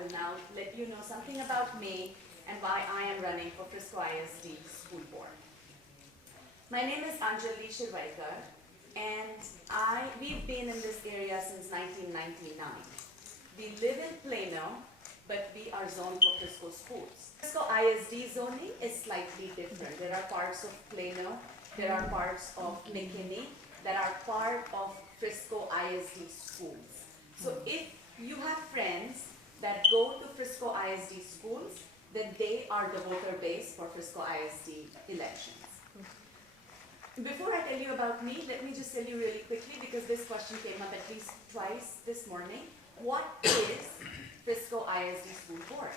will now let you know something about me and why I am running for Frisco ISD School Board. My name is Anjali Shirvaikar, and we've been in this area since 1999. We live in Plano, but we are zoned for Frisco schools. Frisco ISD zoning is slightly different. There are parts of Plano, there are parts of McKinney that are part of Frisco ISD schools. So if you have friends that go to Frisco ISD schools, then they are the voter base for Frisco ISD elections. Before I tell you about me, let me just tell you really quickly, because this question came up at least twice this morning. What is Frisco ISD School Board?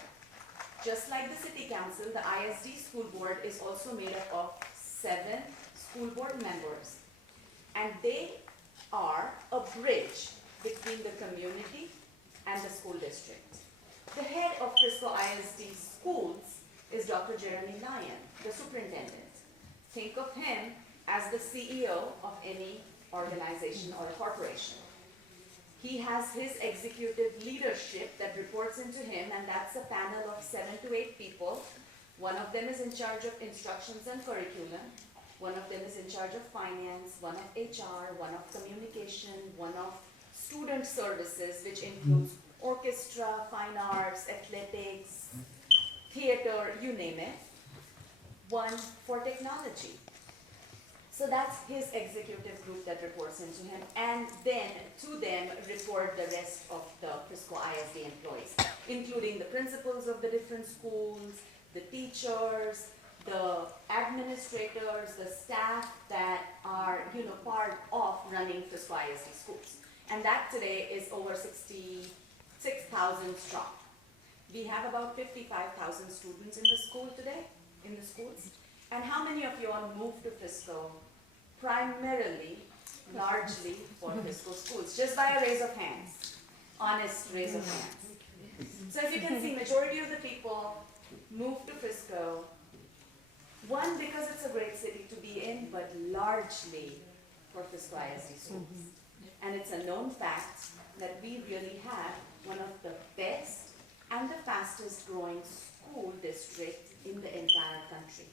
Just like the City Council, the ISD School Board is also made up of 7 school board members. And they are a bridge between the community and the school district. The head of Frisco ISD schools is Dr. Jeremy Lyon, the superintendent. Think of him as the CEO of any organization or a corporation. He has his executive leadership that reports into him, and that's a panel of 7 to 8 people. One of them is in charge of instructions and curriculum. One of them is in charge of finance, one of HR, one of communication, one of student services, which includes orchestra, fine arts, athletics, theater, you name it. One for technology. So that's his executive group that reports into him, and then to them report the rest of the Frisco ISD employees, including the principals of the different schools, the teachers, the administrators, the staff that are part of running Frisco ISD schools. And that today is over 66,000 strong. We have about 55,000 students in the school today, in the schools. And how many of you all moved to Frisco primarily, largely for Frisco schools? Just by a raise of hands, honest raise of hands. So as you can see, majority of the people moved to Frisco, one, because it's a great city to be in, but largely for Frisco ISD schools. And it's a known fact that we really have one of the best and the fastest growing school district in the entire country.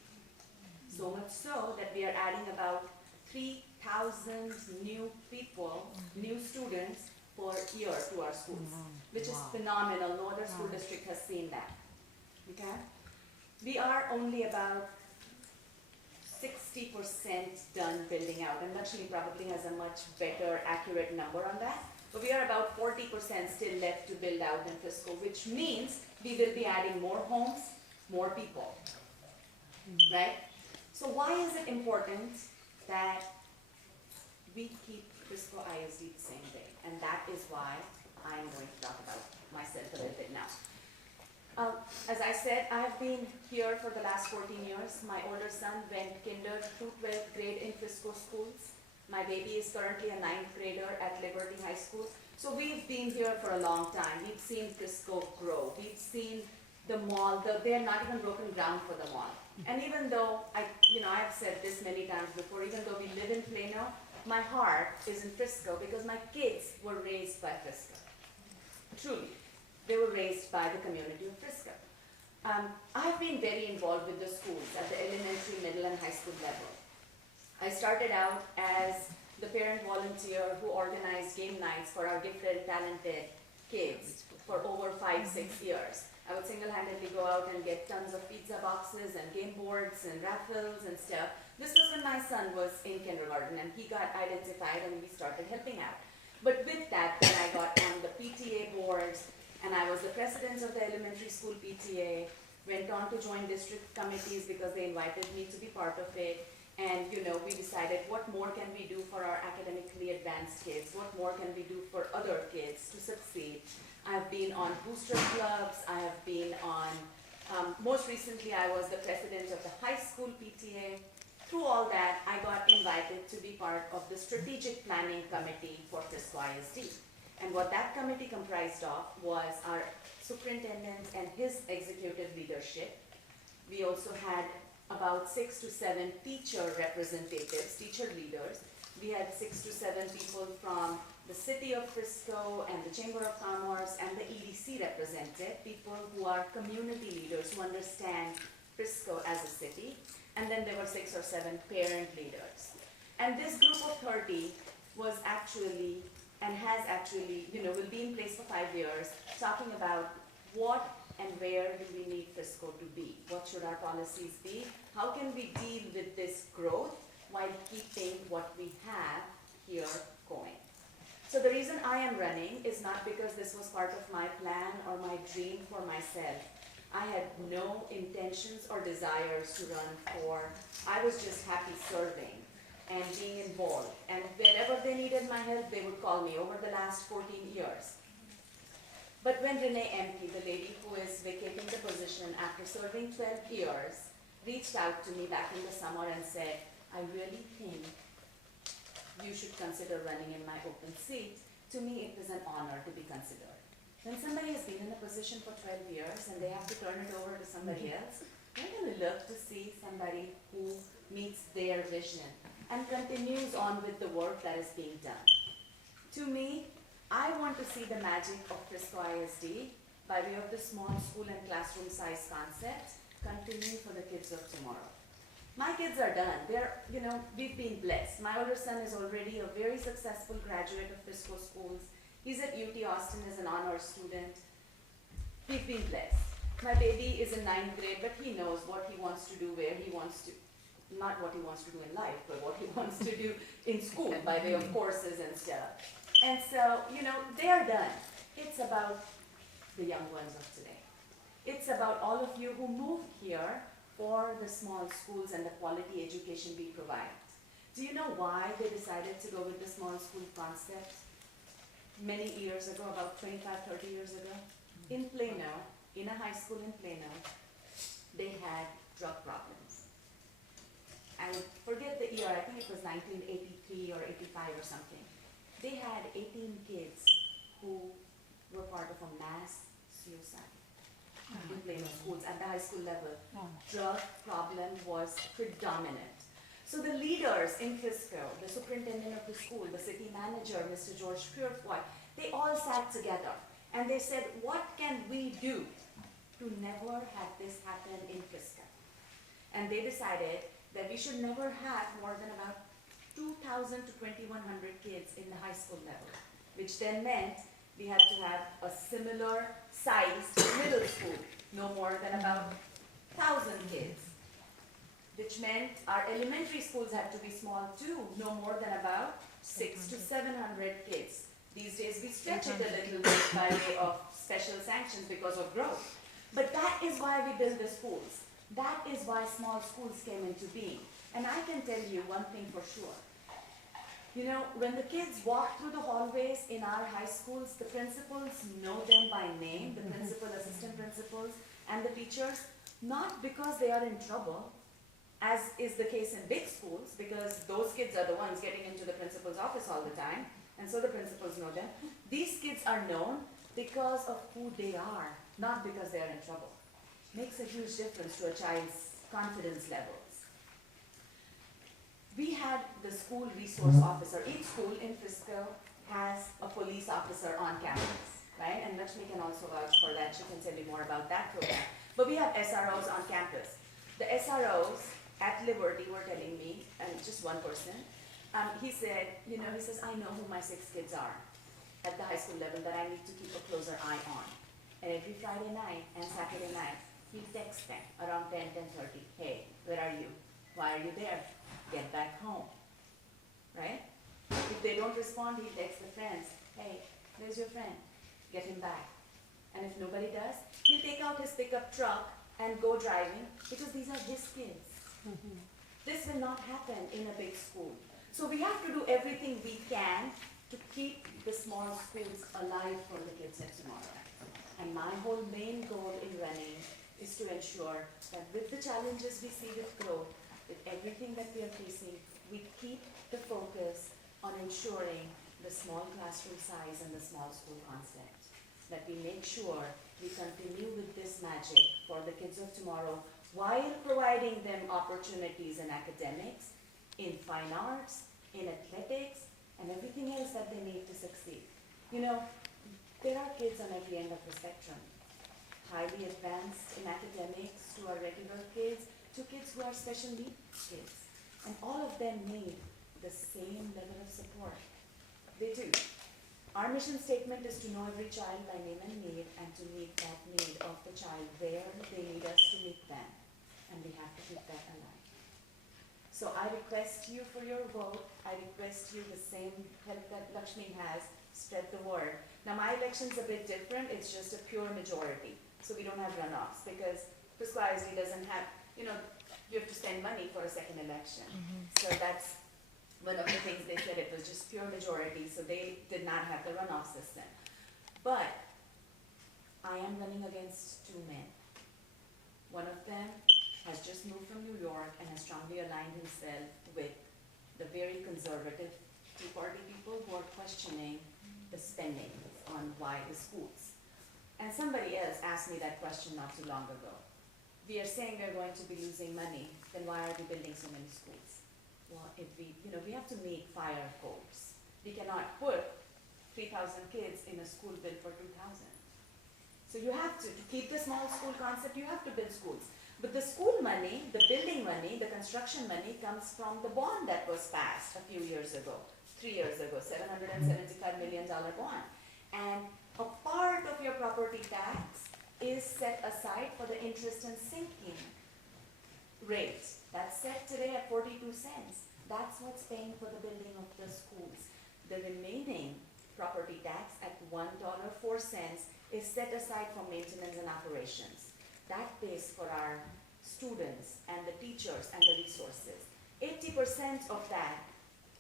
So much so that we are adding about 3,000 new people, new students per year to our schools, which is phenomenal. No other school district has seen that. Okay? We are only about 60% done building out, and Lakshmi probably has a much better accurate number on that. But we are about 40% still left to build out in Frisco, which means we will be adding more homes, more people, right? So why is it important that we keep Frisco ISD the same way? And that is why I'm going to talk about myself a little bit now. As I said, I have been here for the last 14 years. My older son went kinder through 12th grade in Frisco schools. My baby is currently a 9th grader at Liberty High School. So we've been here for a long time. We've seen Frisco grow. We've seen the mall. They are not even broken ground for the mall. And even though I've said this many times before, even though we live in Plano, my heart is in Frisco because my kids were raised by Frisco. Truly. They were raised by the community of Frisco. I've been very involved with the schools at the elementary, middle, and high school level. I started out as the parent volunteer who organized game nights for our gifted and talented kids for over 5-6 years. I would single-handedly go out and get tons of pizza boxes and game boards and raffles and stuff. This was when my son was in kindergarten, and he got identified and we started helping out. But with that, then I got on the PTA boards, and I was the president of the elementary school PTA, went on to join district committees because they invited me to be part of it. And we decided what more can we do for our academically advanced kids? What more can we do for other kids to succeed? I've been on booster clubs. I have been on, most recently I was the president of the high school PTA. Through all that, I got invited to be part of the strategic planning committee for Frisco ISD. And what that committee comprised of was our superintendent and his executive leadership. We also had about 6 to 7 teacher representatives, teacher leaders, We had 6 to 7 people from the city of Frisco and the Chamber of Commerce and the EDC represented, people who are community leaders who understand Frisco as a city. And then there were 6 or 7 parent leaders. And this group of 30 was actually, and has actually, will be in place for 5 years, talking about what and where do we need Frisco to be? What should our policies be? How can we deal with this growth while keeping what we have here going? So the reason I am running is not because this was part of my plan or my dream for myself. I had no intentions or desires to run for. I was just happy serving and being involved. And wherever they needed my help, they would call me over the last 14 years. But when Renee Empty, the lady who is vacating the position after serving 12 years, reached out to me back in the summer and said, I really think you should consider running in my open seat. To me, it was an honor to be considered. When somebody has been in a position for 12 years and they have to turn it over to somebody else, they're going to look to see somebody who meets their vision and continues on with the work that is being done. To me, I want to see the magic of Frisco ISD by way of the small school and classroom size concept continue for the kids of tomorrow. My kids are done. We've been blessed. My older son is already a very successful graduate of Frisco schools. He's at UT Austin as an honors student. We've been blessed. My baby is in 9th grade, but he knows what he wants to do, where he wants to, not what he wants to do in life, but what he wants to do in school by way of courses and stuff. And so, they are done. It's about the young ones of today. It's about all of you who moved here for the small schools and the quality education we provide. Do you know why they decided to go with the small school concept? Many years ago, about 25, 30 years ago, in Plano, in a high school in Plano, they had drug problems. I forget the year, I think it was 1983 or 85 or something. They had 18 kids who were part of a mass suicide in Plano schools at the high school level. Drug problem was predominant. So the leaders in Frisco, the superintendent of the school, the city manager, Mr. George Purefoy, they all sat together and they said, what can we do to never have this happen in Frisco? And they decided that we should never have more than about 2,000 to 2,100 kids in the high school level, which then meant we had to have a similar sized middle school, no more than about 1,000 kids, which meant our elementary schools had to be small too, no more than about 600 to 700 kids. These days we stretch it a little bit by way of special sanctions because of growth. But that is why we build the schools. That is why small schools came into being. And I can tell you one thing for sure. When the kids walk through the hallways in our high schools, the principals know them by name, the principal, assistant principals, and the teachers, not because they are in trouble, as is the case in big schools, because those kids are the ones getting into the principal's office all the time, and so the principals know them. These kids are known because of who they are, not because they are in trouble. Makes a huge difference to a child's confidence levels. We had the school resource officer. Each school in Frisco has a police officer on campus, right? And Lakshmi can also vouch for that. She can tell you more about that program. But we have SROs on campus. The SROs at Liberty were telling me, and just one person, he said, he says, I know who my 6 kids are at the high school level that I need to keep a closer eye on. And every Friday night and Saturday night, he texts them around 10, 10:30. Hey, where are you? Why are you there? Get back home, right? If they don't respond, he texts the friends. Hey, where's your friend? Get him back. And if nobody does, he'll take out his pickup truck and go driving because these are his kids. This will not happen in a big school. So we have to do everything we can to keep the small schools alive for the kids of tomorrow. And my whole main goal in running is to ensure that with the challenges we see with growth, with everything that we are facing, we keep the focus on ensuring the small classroom size and the small school concept. That we make sure we continue with this magic for the kids of tomorrow while providing them opportunities in academics, in fine arts, in athletics, and everything else that they need to succeed. You know, there are kids on every end of the spectrum, highly advanced in academics to our regular kids, to kids who are special needs kids. And all of them need the same level of support. They do. Our mission statement is to know every child by name and need, and to meet that need of the child where they need us to meet them. And we have to keep that alive. So I request you for your vote. I request you the same help that Lakshmi has, spread the word. Now my election's a bit different. It's just a pure majority. So we don't have runoffs because Frisco ISD doesn't have, you have to spend money for a second election. So that's one of the things they said. It was just pure majority, so they did not have the runoff system. But I am running against two men. One of them has just moved from New York and has strongly aligned himself with the very conservative Tea Party people who are questioning the spending on why the schools. And somebody else asked me that question not too long ago. We are saying we're going to be losing money, then why are we building so many schools? Well, if we have to meet fire goals. We cannot put 3,000 kids in a school built for 2,000. So you have to keep the small school concept, you have to build schools. But the school money, the building money, the construction money comes from the bond that was passed a few years ago, 3 years ago, $775 million bond. And a part of your property tax is set aside for the interest and sinking rate. That's set today at 42 cents. That's what's paying for the building of the schools. The remaining property tax at $1.04 is set aside for maintenance and operations. That pays for our students and the teachers and the resources. 80% of that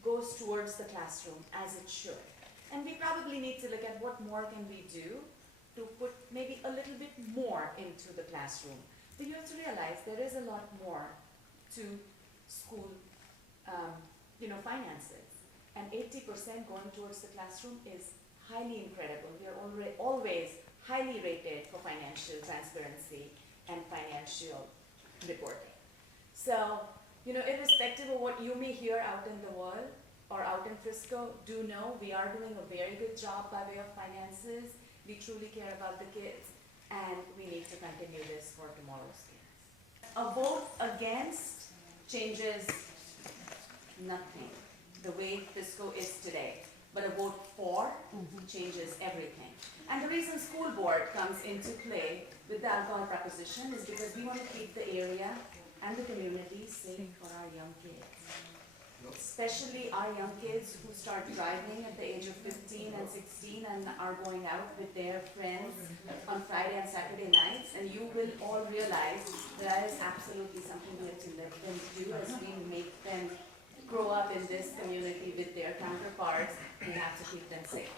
goes towards the classroom, as it should. And we probably need to look at what more can we do to put maybe a little bit more into the classroom. But you have to realize there is a lot more to school finances. And 80% going towards the classroom is highly incredible. We are always highly rated for financial transparency and financial reporting. So, irrespective of what you may hear out in the world or out in Frisco, do know we are doing a very good job by way of finances. We truly care about the kids, and we need to continue this for tomorrow's kids. A vote against changes nothing, the way Frisco is today. But a vote for changes everything. And the reason school board comes into play with the alcohol proposition is because we want to keep the area and the community safe for our young kids. Especially our young kids who start driving at the age of 15 and 16 and are going out with their friends on Friday and Saturday nights. And you will all realize that is absolutely something we have to let them do as we make them grow up in this community with their counterparts. We have to keep them safe.